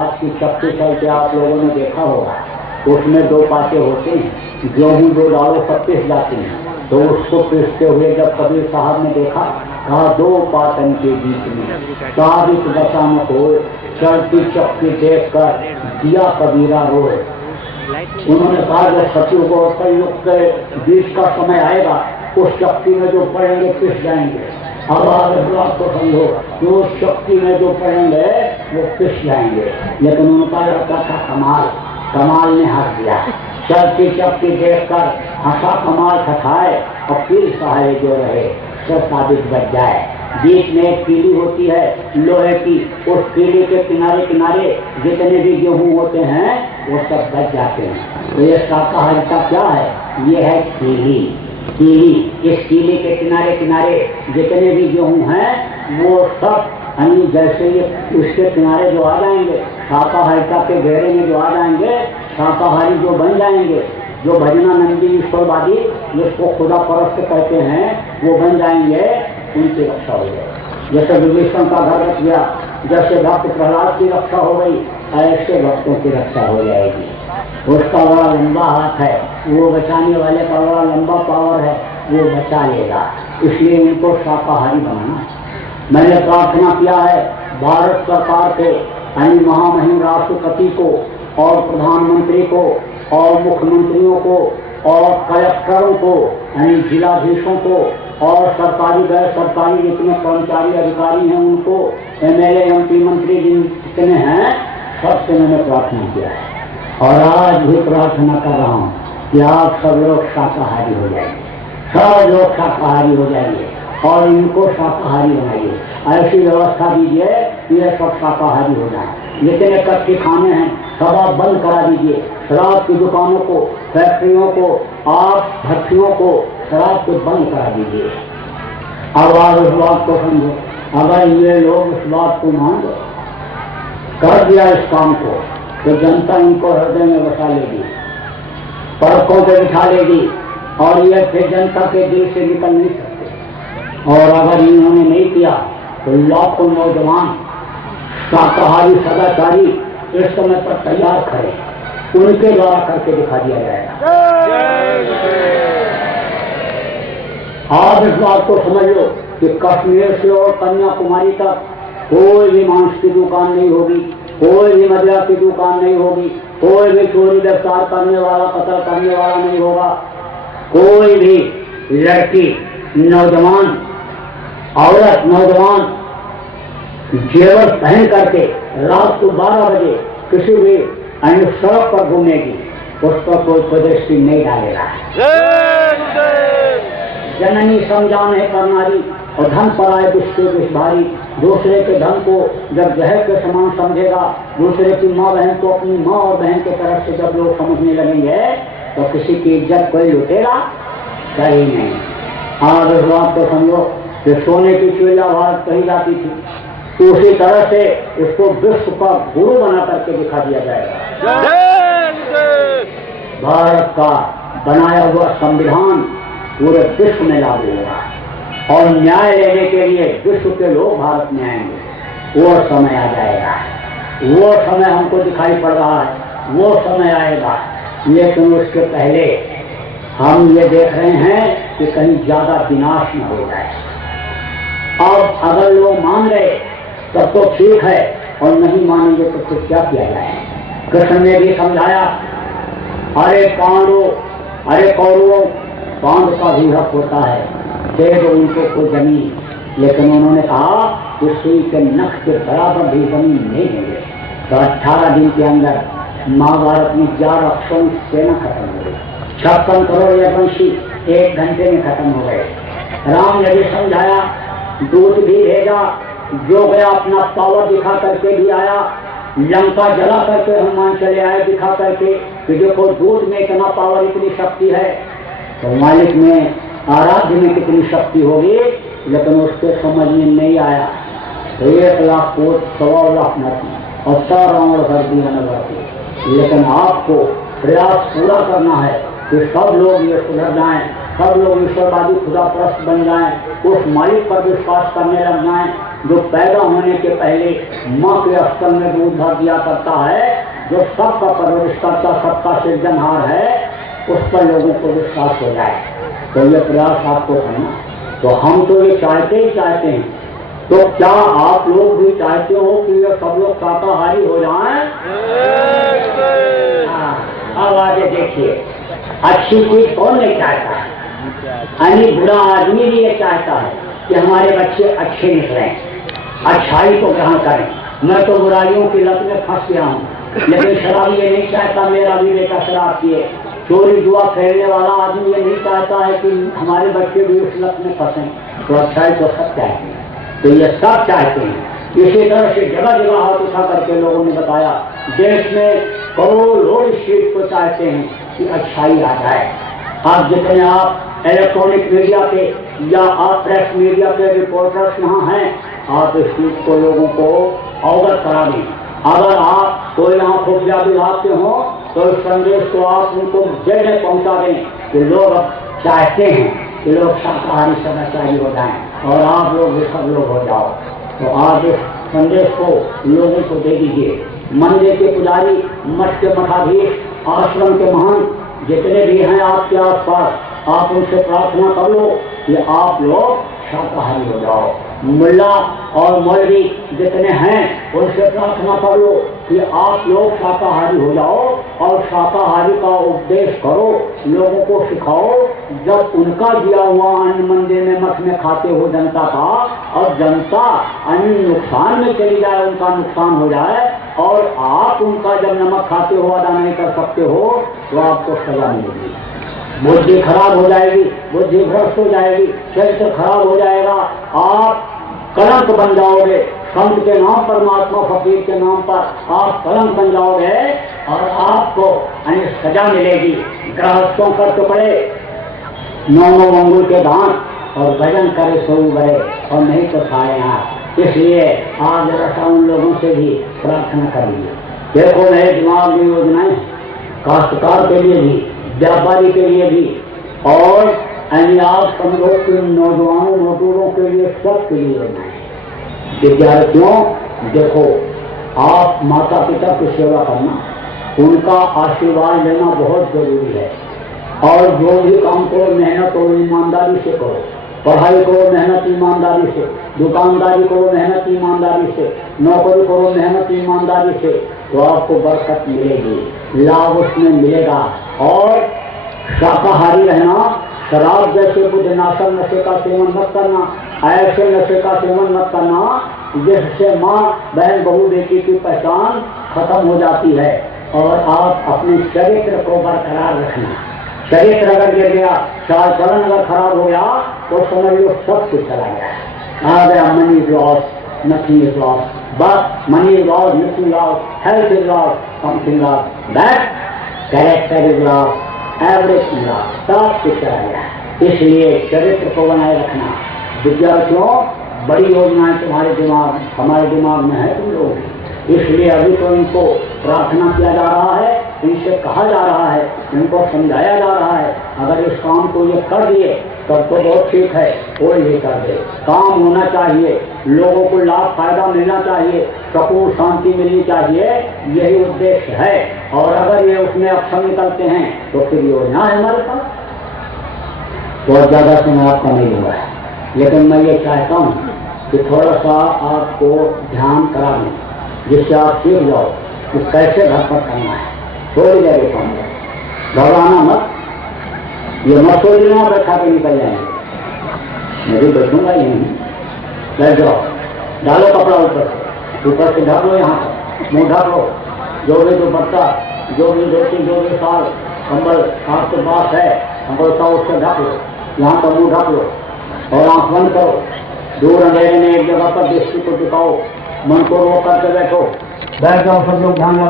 आज की चक्की चलते आप लोगों ने देखा होगा, उसमें दो पाते होते हैं, गेहूं दो डालो सब पिस जाते हैं। तो उसको पिसते हुए जब कबीर साहब ने देखा, कहा दो पातन के बीच में साबित बचाना हो, चलती चक्की देख कर दिया कबीरा रोए। उन्होंने कहा जब सतयुग और कलयुग के बीच का समय आएगा, उस चक्की में जो पड़ेंगे पिस जाएंगे। अब आप तो समझो कि उस चक्की में जो पड़ेंगे वो पिस जाएंगे। लेकिन उनका लड़का था कमाल, कमाल ने हंस दिया। चलती चक्की देखकर हंसा कमाल खटाए और फिर सहारे जो रहे तो साबित बच जाए। बीच में एक कीली होती है लोहे की, उस कीली के किनारे किनारे जितने भी गेहूं होते हैं वो सब बच जाते हैं। तो ये शाकाहारिता क्या है? ये है कीली। कीली, इस कीली के किनारे किनारे जितने भी गेहूं हैं वो सब जैसे ये उसके किनारे जो आ जाएंगे, शाकाहारिता के घेरे में जो आ जाएंगे, शाकाहारी जो बन जाएंगे, जो भजनानंदी ईश्वरवादी जिसको खुदा परस्त कहते हैं वो बन जाएंगे, उनकी रक्षा हो जाएगी। जैसे विभीषण का घर रख गया, जैसे भक्त प्रहलाद की रक्षा हो गई, ऐसे भक्तों की रक्षा हो जाएगी। उसका बड़ा लंबा हाथ है, वो बचाने वाले का बड़ा लंबा पावर है, वो बचा लेगा। इसलिए इनको शाकाहारी बनाना। मैंने प्रार्थना किया है भारत सरकार के महामहिम राष्ट्रपति को और प्रधानमंत्री को और मुख्यमंत्रियों को और कलेक्टरों को, जिलाधीशों को और सरकारी गैर सरकारी जितने कर्मचारी अधिकारी हैं उनको, MLA MP मंत्री जितने हैं, सबसे मैंने प्रार्थना किया है और आज भी प्रार्थना कर रहा हूँ कि आप सब लोग शाकाहारी हो जाएंगे, सब लोग शाकाहारी हो जाएंगे और इनको शाकाहारी बनाइए। ऐसी व्यवस्था दीजिए कि ये सब शाकाहारी हो जाए। जितने कच्चे खाने हैं सब आप बंद करा दीजिए। शराब की दुकानों को, फैक्ट्रियों को, आप भट्टियों को शराब को बंद करा दीजिए। अब आप इस बात को समझो, अगर ये लोग इस बात को मान लो, कर दिया इस काम को, तो जनता इनको हृदय में बसा लेगी, सड़कों पे बिठा लेगी और ये फिर जनता के दिल से निकल नहीं सकते। और अगर इन्होंने नहीं किया तो लाखों नौजवान शाकाहारी सदाचारी इस समय पर तैयार खड़े, उनके द्वारा करके दिखा दिया जाएगा। आप इस बात को समझ लो कि कश्मीर से और कन्याकुमारी तक कोई भी मांस की दुकान नहीं होगी, कोई भी मदिरा की दुकान नहीं होगी, कोई भी चोरी गिरफ्तार करने वाला, कत्ल करने वाला नहीं होगा। कोई भी लड़की, नौजवान, औरत, नौजवान जेवर पहन करके रात को 12 बजे किसी भी सड़क पर घूमेगी, उस पर कोई प्रदर्शनी नहीं डालेगा। जननी समझान है करनारी और धन पर आए दुष्टे दुष भारी। दूसरे के धन को जब जहर के समान समझेगा, दूसरे की माँ बहन को अपनी माँ और बहन के तरफ से जब लोग समझने लगेंगे तो किसी की इज्जत कोई लुटेगा कहीं नहीं। आज इस बात को समझो कि सोने की चिड़िया भारत कही जाती थी, तो उसी तरह से इसको विश्व का गुरु बना करके दिखा दिया जाएगा। भारत का बनाया हुआ संविधान पूरे विश्व में लागू होगा और न्याय लेने के लिए विश्व के लोग भारत में आएंगे। वो समय आ जाएगा, वो समय हमको दिखाई पड़ रहा है, वो समय आएगा। लेकिन उसके पहले हम ये देख रहे हैं कि कहीं ज्यादा विनाश न हो जाए। अब अगर लोग मान गए तब तो ठीक है, और नहीं मानेंगे तो फिर क्या किया जाए। कृष्ण ने भी समझाया, अरे पांडवों, अरे कौरवों, पांडव का भी हक होता है, दे दो उनको कोई जमीन। लेकिन उन्होंने कहा कि सुई के नख के बराबर भी जमीन नहीं मिले। तो 18 दिन के अंदर महाभारत में 11 अक्षरों की सेना खत्म हो गई। 56 करोड़ यवंशी 1 घंटे में खत्म हो गए। राम ने भी समझाया, दूत भी भेजा, जो गया अपना पावर दिखा करके भी आया। लंका जला करके हनुमान चले आए दिखा करके कि देखो दूत में इतना पावर, इतनी शक्ति है, तो मालिक में, आराध्य में कितनी शक्ति होगी। लेकिन उसके समझ में नहीं आया। तो 1 लाख कोट 1.25 लाख नथी और 4 रावण कर दिया नगर। लेकिन आपको प्रयास पूरा करना है कि सब लोग ये सुधर जाएं, सब लोग ईश्वरवादी खुदा परस्त बन जाएं, उस मालिक पर विश्वास करने लग जाएं, जो पैदा होने के पहले माँ के स्तन में दूध भर दिया करता है, जो सबका परवरिश करता, सबका सृजनहार है, उस पर लोगों को विश्वास हो जाए। तो ये प्रयास आपको करना। तो हम तो ये चाहते ही चाहते हैं, तो क्या आप लोग भी चाहते हो कि ये सब लोग शाकाहारी हो जाएं? अब आगे देखिए, अच्छी चीज कौन नहीं चाहता है? यानी बुरा आदमी भी ये चाहता है कि हमारे बच्चे अच्छे निकले, अच्छाई को ग्रहण करें। मैं तो बुराइयों की लत में फंस गया हूँ, लेकिन शराब ये नहीं चाहता मेरा भी बेटा शराब पिए। चोरी जुआ खेलने वाला आदमी ये नहीं चाहता है कि हमारे बच्चे भी उस लत में फंसे। तो अच्छाई तो सब चाहते हैं, तो ये सब चाहते हैं। इसी तरह से जगह जगह हाथ उठा करके लोगों ने बताया, देश में करोड़ों लोग इस चीज को चाहते हैं कि अच्छाई आ जाए। आप जितने आप इलेक्ट्रॉनिक मीडिया पे या आप प्रेस मीडिया पे रिपोर्टर्स यहाँ हैं, आप इस चीज को लोगों को अवगत करा दें। अगर आप कोई यहाँ खुफिया विभाग के हों तो इस संदेश को आप उनको जगह पहुँचा दें कि लोग चाहते हैं कि लोग शाकाहारी सदाचारी हो जाएं और आप लोग भी सब लोग हो जाओ। तो आप इस संदेश को लोगों को दे दीजिए। मंदिर के पुजारी, मठ के मठाधीश, आश्रम के महंत जितने भी हैं आपके आसपास, आप उनसे प्रार्थना कर लो कि आप लोग शाकाहारी हो जाओ। मुल्ला और मौलवी जितने हैं उनसे प्रार्थना कर लो कि आप लोग शाकाहारी हो जाओ और शाकाहारी का उपदेश करो, लोगों को सिखाओ। जब उनका दिया हुआ अन्न मंदिर में मठ में खाते हो जनता का, और जनता अन्न नुकसान में चली जाए, उनका नुकसान हो जाए, और आप उनका जब नमक खाते हो अदा नहीं कर सकते हो, तो आपको सजा मिलेगी। बुद्धि खराब हो जाएगी, बुद्धि भ्रष्ट हो जाएगी, चरित्र खराब हो जाएगा, आप कलंक बन जाओगे। संत के नाम पर, महात्मा फकीर के नाम पर आप कलंक बन जाओगे और आपको सजा मिलेगी। गृहस्थों कर तो पड़े 9 अंगुल के दान और भजन करे सो गए और नहीं तो खाए आप। इसलिए आप जरा उन लोगों से भी प्रार्थना करिए। देखो मेरे दिमाग में योजनाएं काश्तकार के लिए भी, व्यापारी के लिए भी, और आप समझो कि नौजवानों मजदूरों के लिए, सबके लिए योजनाएं। विद्यार्थियों देखो, आप माता पिता की सेवा करना, उनका आशीर्वाद लेना बहुत जरूरी है। और जो भी काम करो मेहनत और ईमानदारी से करो। पढ़ाई करो मेहनत ईमानदारी से, दुकानदारी करो मेहनत ईमानदारी से, नौकरी करो मेहनत ईमानदारी से, तो आपको बरकत मिलेगी, लाभ उसमें मिलेगा। और शाकाहारी रहना, शराब जैसे बुद्धनाशक नशे का सेवन मत करना, ऐसे नशे का सेवन मत करना जिससे माँ बहन बहू बेटी की पहचान खत्म हो जाती है। और आप अपने चरित्र को बरकरार रखना। चरित्र अगर गिर गया, चाल चलन अगर खराब हो गया, तो समझ लो सब कुछ चला गया। आ गया money is loss, nothing is loss, but money is loss, nothing loss, health is loss, something loss, that character is loss, average loss, सब कुछ चला गया। इसलिए चरित्र को बनाए रखना। विद्यार्थियों, बड़ी योजनाएं तुम्हारे दिमाग, हमारे दिमाग में है तुम लोग, इसलिए अभी तो इनको प्रार्थना किया जा रहा है, इनसे कहा जा रहा है, इनको समझाया जा रहा है। अगर इस काम को ये कर दिए तब तो बहुत ठीक है, वो ये कर दे। काम होना चाहिए, लोगों को लाभ फायदा मिलना चाहिए, सुकून शांति मिलनी चाहिए, यही उद्देश्य है। और अगर ये उसमें अक्षम निकलते हैं तो फिर योजना है हमारे पास। बहुत ज़्यादा समय आपका नहीं हुआ है, लेकिन मैं ये चाहता हूँ कि थोड़ा सा आपको ध्यान करा दें, जिससे आप सीख जाओ कि कैसे घर पर करना है। थोड़ी देर देखो, घबराना मत, ये मत सोच लेना बैठा के निकल जाएंगे, मैं भी बैठूंगा यहीं, बैठ जाओ, डालो कपड़ा ऊपर से ढक लो, यहाँ पर मुँह ढक लो, जो भी दुपट्टा, जो भी धोती, जो भी साल कंबल आपके पास है, कंबल का उससे ढक लो, यहाँ पर मुँह ढक लो और आँख बंद करो। दूर अंधेरे में एक जगह पर दृष्टि को टिकाओ, मन को रोक करके बैठो, बैठ जाओ, सब लोग ध्यान लगाओ।